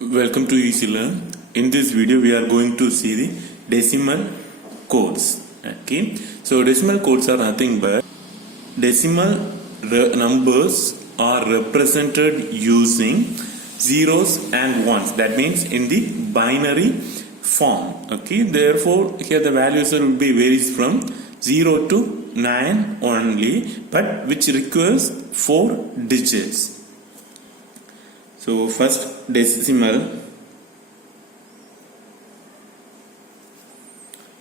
Welcome to Easy Learn. In this video we are going to see the decimal codes. Okay, so decimal codes are nothing but decimal numbers are represented using zeros and ones. That means in the binary form. Okay, therefore here the values will be varies from 0 to 9 only, but which requires 4 digits. So first decimal.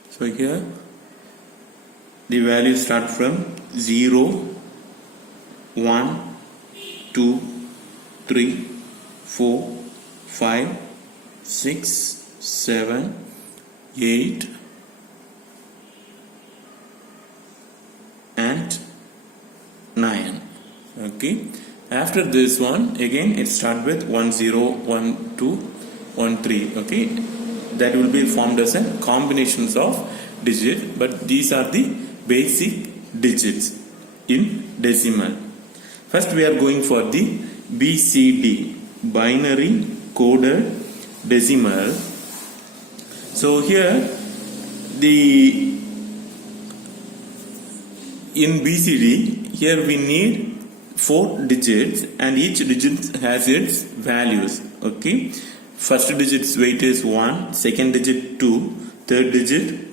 So here the values start from 0, 1, 2, 3, 4, 5, 6, 7, 8 and 9. Okay. After this one, again it start with 1 0 1 2 1 3. Okay, that will be formed as a combinations of digit, but these are the basic digits in decimal. First we are going for the BCD, binary coded decimal. So here the in BCD here we need 4 digits and each digit has its values. Okay, first digit's weight is 1, second digit 2, third digit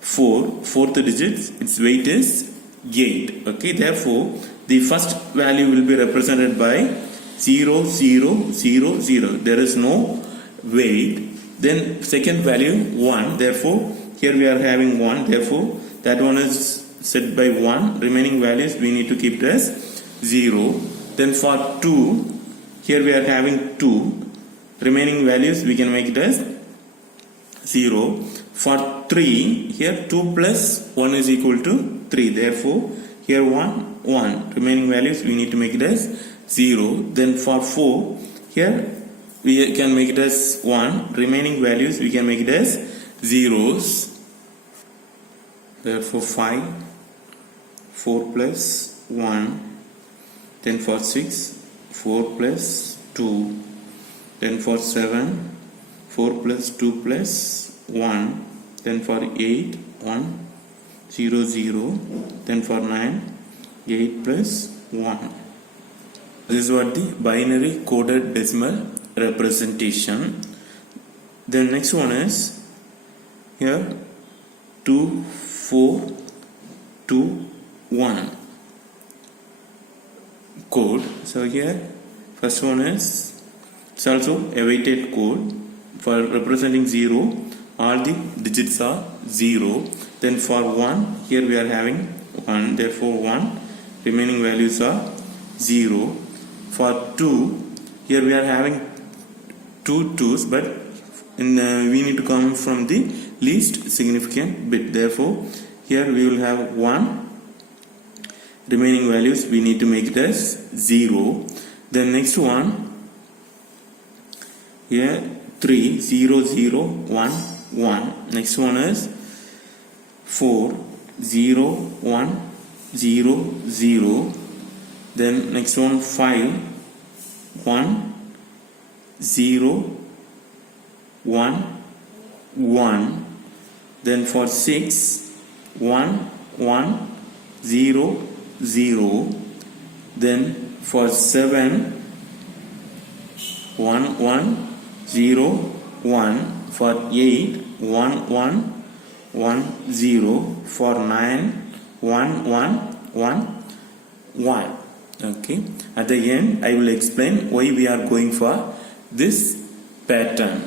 4, fourth digit its weight is 8. Okay, therefore the first value will be represented by 0 0 0 0. There is no weight. Then second value 1, therefore here we are having 1, therefore that one is set by 1. Remaining values we need to keep it as 0. Then for 2, here we are having 2. Remaining values we can make it as 0. For 3, here 2 plus 1 is equal to 3. Therefore, here 1, 1. Remaining values we need to make it as 0. Then for 4, here we can make it as 1. Remaining values we can make it as zeros. Therefore, 5, 4 plus 1. Then for 6, 4 plus 2. Then for 7, 4 plus 2 plus 1. Then for 8, 1, 0, 0. Then for 9, 8 plus 1. This is what the binary coded decimal representation. Then next one is here 2, 4, 2, 1. Code. So here first one is, it's also a weighted code. For representing 0, all the digits are 0. Then for 1, here we are having 1, therefore 1. Remaining values are 0. For 2, here we are having 2 2's, but we need to come from the least significant bit. Therefore here we will have 1. Remaining values we need to make it as 0. Then next one, here 3 0 0 1 1. Next one is 4 0 1 0 0. Then next one 5 1 0 1 1. Then for 6 1 1 0 0. Then for 7 1 1 0 1. For 8 1 1 1 0. For 9 1 1 1 1. Okay, at the end I will explain why we are going for this pattern.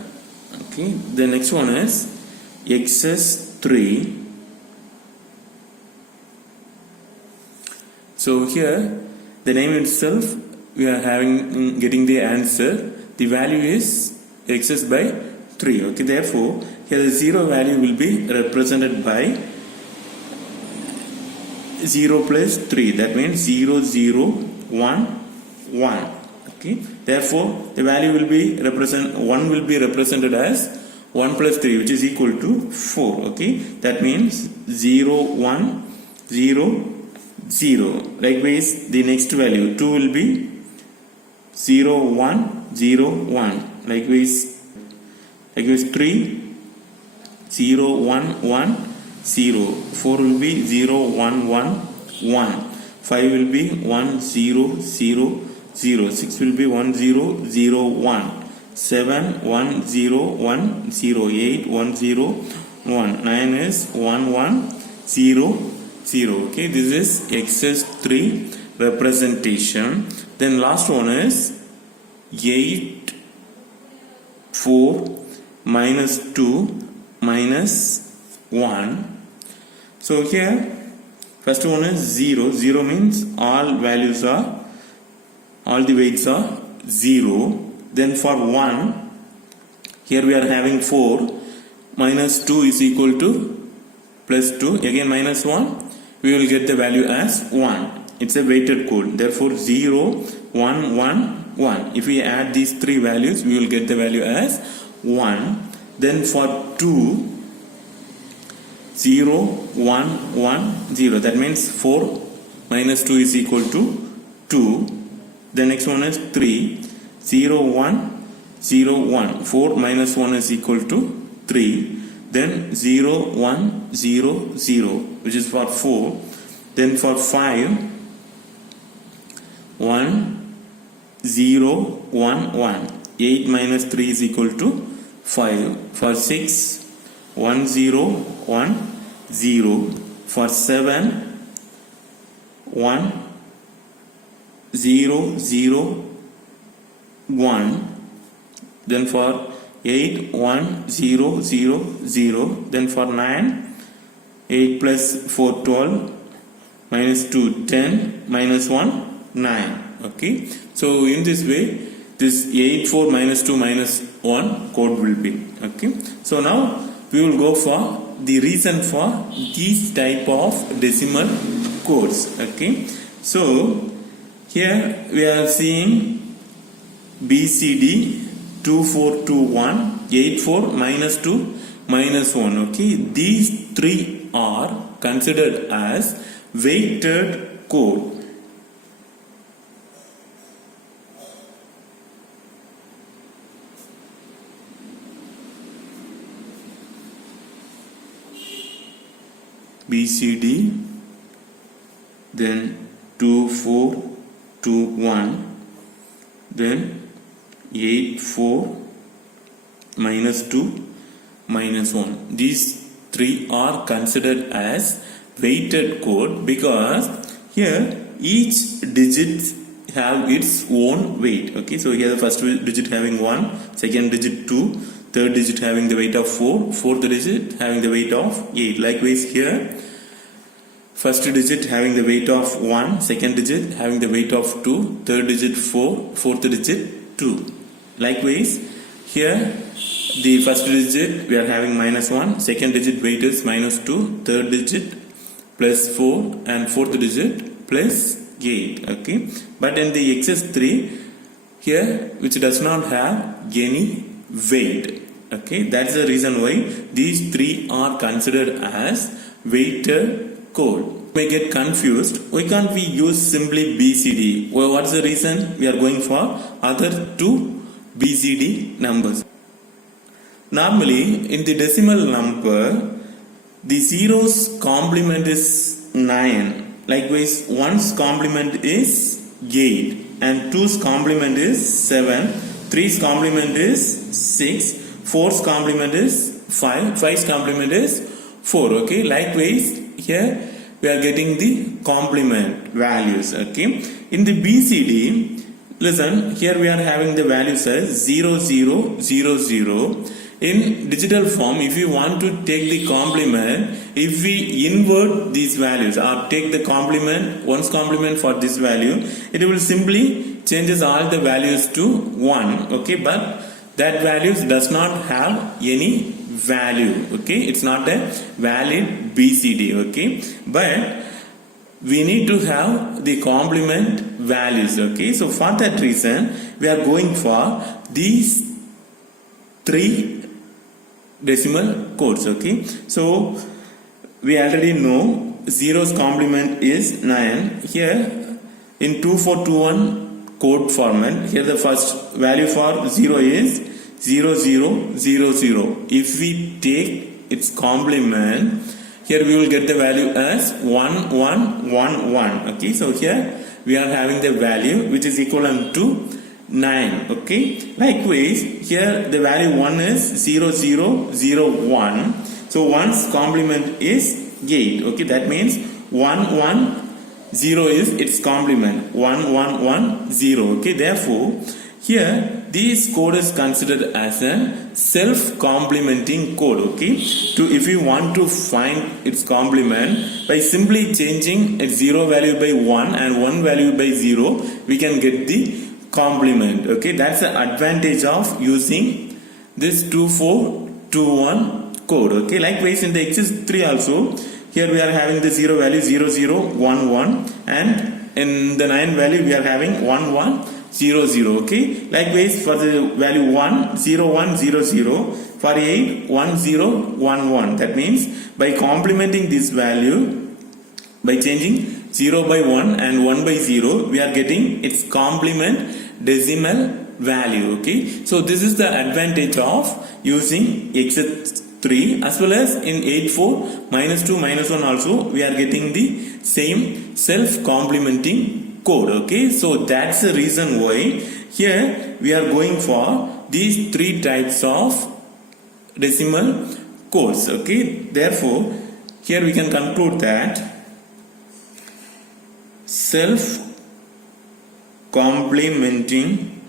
Okay, the next one is XS3. So here the name itself we are getting the answer. The value is XS by 3. Okay, therefore here the 0 value will be represented by 0 plus 3. That means 0 0 1 1. Okay, therefore the value will be 1 will be represented as 1 plus 3, which is equal to 4. Okay, that means 0 1 0 0. Likewise the next value 2 will be 0 1 0 1. Likewise 3 0 1 1 0. 4 will be 0 1 1 1. 5 will be 1 0 0 0. 6 will be 1 0 0 1. 7 1 0 1 0. 8 1 0 1. 9 is 1 1 0 0. Okay, this is XS3 representation. Then last one is 8 4 minus 2 minus 1. So here first one is 0. 0 means all the weights are 0. Then for 1, here we are having 4 minus 2 is equal to plus 2, again minus 1, we will get the value as 1. It's a weighted code. Therefore 0 1 1 1. If we add these three values, we will get the value as 1. Then for 2, 0 1 1 0. That means 4 minus 2 is equal to 2. The next one is 3 0 1 0 1. 4 minus 1 is equal to 3. Then 0 1 0 0, which is for 4. Then for 5, 1 0 1 1. 8 minus 3 is equal to 5. For 6, 1 0 1 0. For 7, 1 0 0 1. Then for 8 1 0 0 0. Then for 9, 8 plus 4 12, minus 2 10, minus 1 9. Okay, so in this way this 8 4 minus 2 minus 1 code will be. Okay, so now we will go for the reason for these type of decimal codes. Okay, so here we are seeing BCD 2421 84 minus 2 minus 1. Okay, these three are considered as weighted code. BCD, then 2421, then 84 minus 2 minus 1. These three are considered as weighted code because here each digit have its own weight. Okay, so here the first digit having 1, second digit 2, third digit having the weight of 4, fourth digit having the weight of 8. Likewise here first digit having the weight of 1, second digit having the weight of 2, third digit 4, fourth digit 2. Likewise here the first digit we are having minus 1, second digit weight is minus 2, third digit plus 4 and fourth digit plus 8. Okay, but in the XS3 here which does not have any weight. Okay, that's the reason why these three are considered as weighted code. May get confused. Why can't we use simply BCD? Well, what's the reason we are going for other two BCD numbers? Normally in the decimal number the zero's complement is 9. Likewise 1's complement is 8 and 2's complement is 7. 3's complement is 6. 4's complement is 5. 5's complement is 4. Okay, likewise here we are getting the complement values. Okay, in the BCD, listen, here we are having the values as 0 0 0 0. In digital form, if you want to take the complement, if we invert these values or take the complement, 1's complement for this value, it will simply changes all the values to 1. Okay, but that values does not have any value. Okay, it's not a valid BCD. Okay, but we need to have the complement values. Okay, so for that reason we are going for these three decimal codes. Okay, so we already know zero's complement is 9. Here in 2421 code format. Here the first value for 0 is 0000. If we take its complement, here we will get the value as 1111. Okay, so here we are having the value which is equivalent to 9. Okay, likewise here the value 1 is 0001. So 1's complement is 8. Okay, that means 110 is its complement, 1110. Okay, therefore here this code is considered as a self-complementing code. Okay, if we want to find its complement by simply changing a 0 value by 1 and 1 value by 0, we can get the complement. Okay, that's the advantage of using this 2421 code. Okay, likewise in the exercise 3 also, here we are having the 0 value 0011 and in the 9 value we are having 1100. Okay, likewise for the value 1 0100, for 8 1011. That means by complementing this value, by changing 0 by 1 and 1 by 0, we are getting its complement decimal value. Okay, so this is the advantage of using exercise 3, as well as in 8-4 -2 -1 also we are getting the same self-complementing code. Okay, so that's the reason why here we are going for these 3 types of decimal codes. Okay, therefore here we can conclude that self-complementing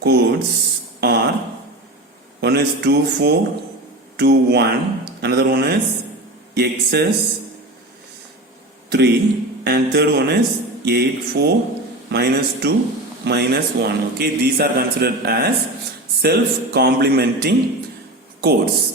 codes are, one is 2421, another one is excess 3, and third one is 8-4 -2 -1. Okay, these are considered as self-complementing codes.